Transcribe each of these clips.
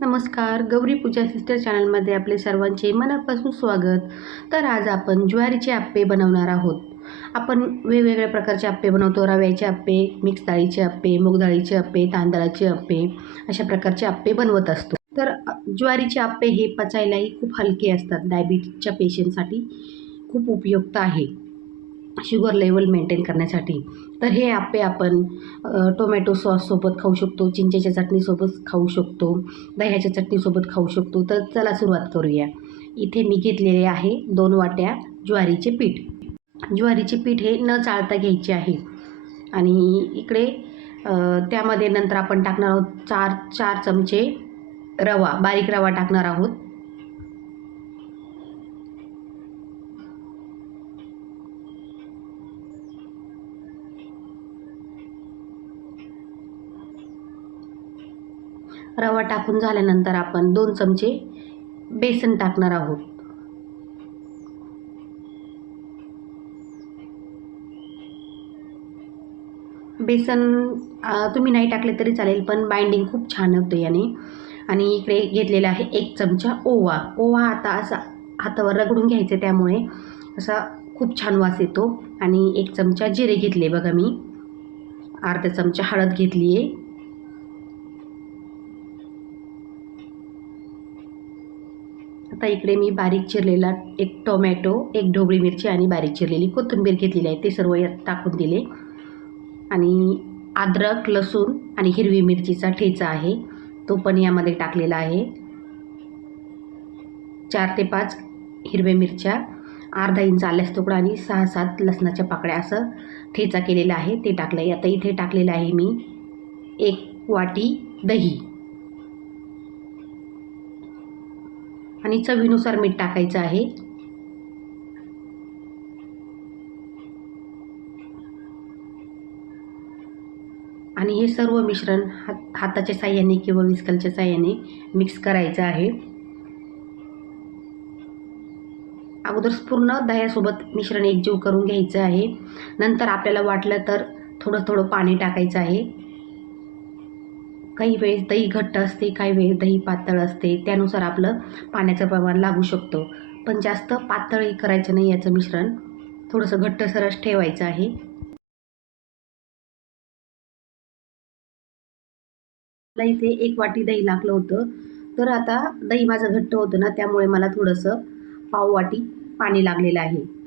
नमस्कार गौरी पूजा सिस्टर चॅनलमध्ये आपले सर्वांचे मनापासून स्वागत. तर आज आपण ज्वारीचे आप्पे बनवणार आहोत. आपण वेगवेगळ्या प्रकारचे आप्पे बनवतो. रव्याचे आप्पे मिक्स डाळीचे आप्पे मूग डाळीचे आप्पे तांदळाचे आप्पे अशा प्रकारचे आप्पे बनवत असतो. तर ज्वारीचे आप्पे हे पचायलाही खूप हलके असतात. डायबिटीजच्या पेशंटसाठी खूप उपयुक्त आहे. शुगर लेवल मेंटेन करण्यासाठी. तर हे आप्पे आपण टोमॅटो सॉससोबत खाऊ शकतो चिंचेच्या चटणीसोबत खाऊ शकतो दह्याच्या चटणीसोबत खाऊ शकतो. तर चला सुरुवात करूया. इथे मी घेतलेले आहे दोन वाट्या ज्वारीचे पीठ. ज्वारीचे पीठ हे न चाळता घ्यायचे आहे. आणि इकडे त्यामध्ये नंतर आपण टाकणार आहोत चार चार चमचे रवा बारीक रवा टाकणार आहोत. रवा टाकून झाल्यानंतर आपण दोन चमचे बेसन टाकणार आहोत. बेसन तुम्ही नाही टाकले तरी चालेल पण बाइंडिंग खूप छान होतं याने. आणि इकडे घेतलेला आहे एक चमचा ओवा. ओवा आता असा हातावर रगडून घ्यायचे त्यामुळे असा खूप छान वास येतो. आणि एक चमचा जिरे घेतले बघा मी. अर्धा चमचा हळद घेतली आहे आता इकडे मी बारीक चिरलेला एक टोमॅटो एक ढोबळी मिरची आणि बारीक चिरलेली कोथिंबीर घेतलेली आहे. ते सर्व यात टाकून दिले. आणि अद्रक लसूण आणि हिरवी मिरचीचा ठेचा आहे. तो पण यामध्ये टाकलेला आहे. चार ते पाच हिरव्या मिरच्या अर्धा इंच आल्यास तुकडा आणि सहा सात लसणाच्या पाकळ्या असं ठेचा केलेला आहे. ते टाकलं आहे आता इथे टाकलेलं आहे मी एक वाटी दही. आणि चवीनुसार मीठ टाकायचं आहे. आणि हे सर्व मिश्रण हात हाताच्या साह्याने किंवा विस्कलच्या साह्याने मिक्स करायचं आहे. अगोदर पूर्ण दह्यासोबत मिश्रण एकजीव करून घ्यायचं आहे. नंतर आपल्याला वाटलं तर थोडं थोडं पाणी टाकायचं आहे. काही वेळेस दही घट्ट असते काही वेळेस दही पातळ असते. त्यानुसार आपलं पाण्याचं प्रमाण लागू शकतो. पण जास्त पातळही करायचं नाही याचं मिश्रण. थोडंसं घट्ट सरस ठेवायचं आहे. मला इथे एक वाटी दही लागलं होतं. तर आता दही माझं घट्ट होतं ना त्यामुळे मला थोडंसं पाव वाटी पाणी लागलेलं आहे.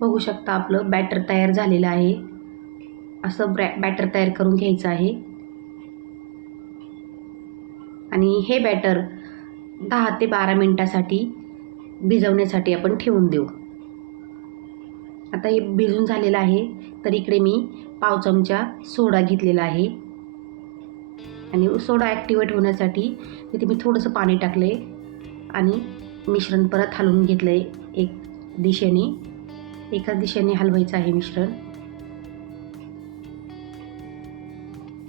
बघू शकता आपलं बॅटर तयार झालेलं आहे. असं ब्रॅ बॅटर तयार करून घ्यायचं आहे. आणि हे बॅटर दहा ते बारा मिनटासाठी भिजवण्यासाठी आपण ठेवून देऊ. आता हे भिजून झालेलं आहे. तर इकडे मी पाव चमचा सोडा घेतलेला आहे. आणि सोडा ॲक्टिवेट होण्यासाठी इथे मी थोडंसं पाणी टाकले आणि मिश्रण परत हलवून घेतलं आहे एक दिशेने. एकाच दिशेने हलवायचं आहे मिश्रण.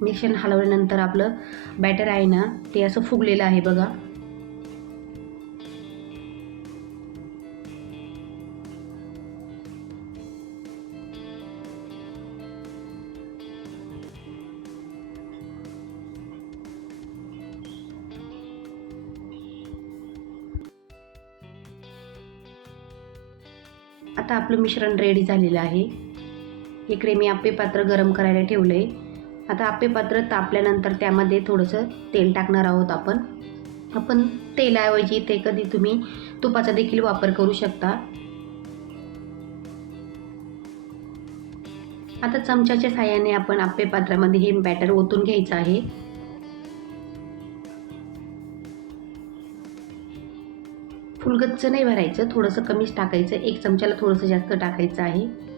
मिश्रण हलवल्यानंतर आपलं बॅटर आहे ना ते असं फुगलेलं आहे बघा. आता आपलं मिश्रण रेडी झालेलं आहे. इकडे मी आप्पे पात्र गरम करायला ठेवलं आहे आता आप्पे पात्र तापल्यानंतर त्यामध्ये थोडंसं तेल टाकणार आहोत आपण. आपण तेलाऐवजी ते कधी तुम्ही तुपाचा देखील वापर करू शकता. आता चमच्याच्या साह्याने आपण आप्पे पात्रामध्ये हे बॅटर ओतून घ्यायचं आहे. फुलगच्च नाही भरायचं थोडंसं कमीच टाकायचं. एक चमच्याला थोडंसं जास्त टाकायचं आहे.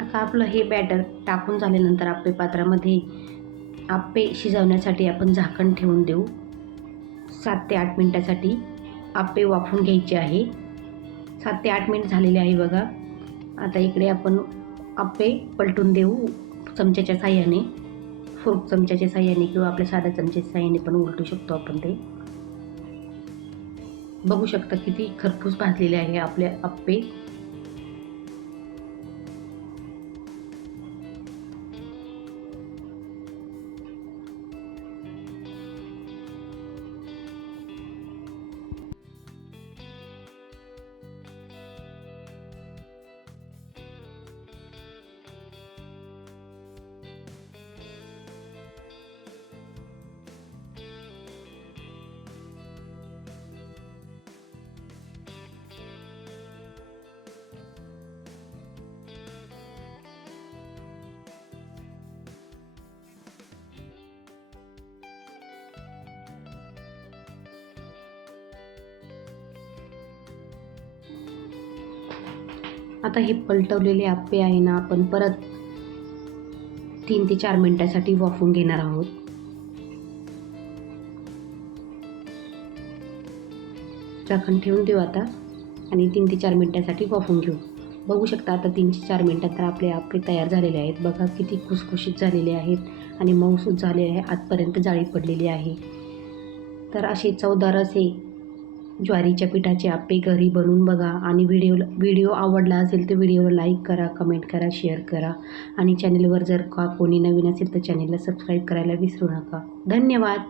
आता आपलं हे बॅटर टाकून झाल्यानंतर आप्पे पात्रामध्ये आप्पे शिजवण्यासाठी आपण झाकण ठेवून देऊ. सात ते आठ मिनटासाठी आप्पे वाफवून घ्यायचे आहे. सात ते आठ मिनिट झालेले आहे बघा. आता इकडे आपण आप्पे पलटून देऊ चमच्याच्या साह्याने. फोर्क चमच्याच्या साह्याने किंवा आपल्या साध्या चमच्याच्या साह्याने पण उलटू शकतो आपण ते. बघू शकता किती खरपूस भाजलेले आहे आपले आप्पे आता हे पलटवलेले आप्पे आहे ना आपण परत तीन ते चार मिनटासाठी वाफून घेणार आहोत. झाकण ठेवून देऊ आता आणि तीन ते चार मिनटासाठी वाफून घेऊ. बघू शकता आता तीन ते चार मिनटात तर आपले आप्पे तयार झालेले आहेत. बघा किती खुसखुशीत झालेले आहेत आणि मऊसूत झालेले आहे. आतपर्यंत जाळी पडलेली आहे. तर असे चवदार असे ज्वारीच्या पिठाचे आप्पे घरी बनवून बघा आणि व्हिडिओ व्हिडिओ आवडला असेल तर व्हिडिओला लाईक करा कमेंट करा शेअर करा. आणि चॅनलवर जर का कोणी नवीन असेल तर चॅनलला सबस्क्राईब करायला विसरू नका. धन्यवाद.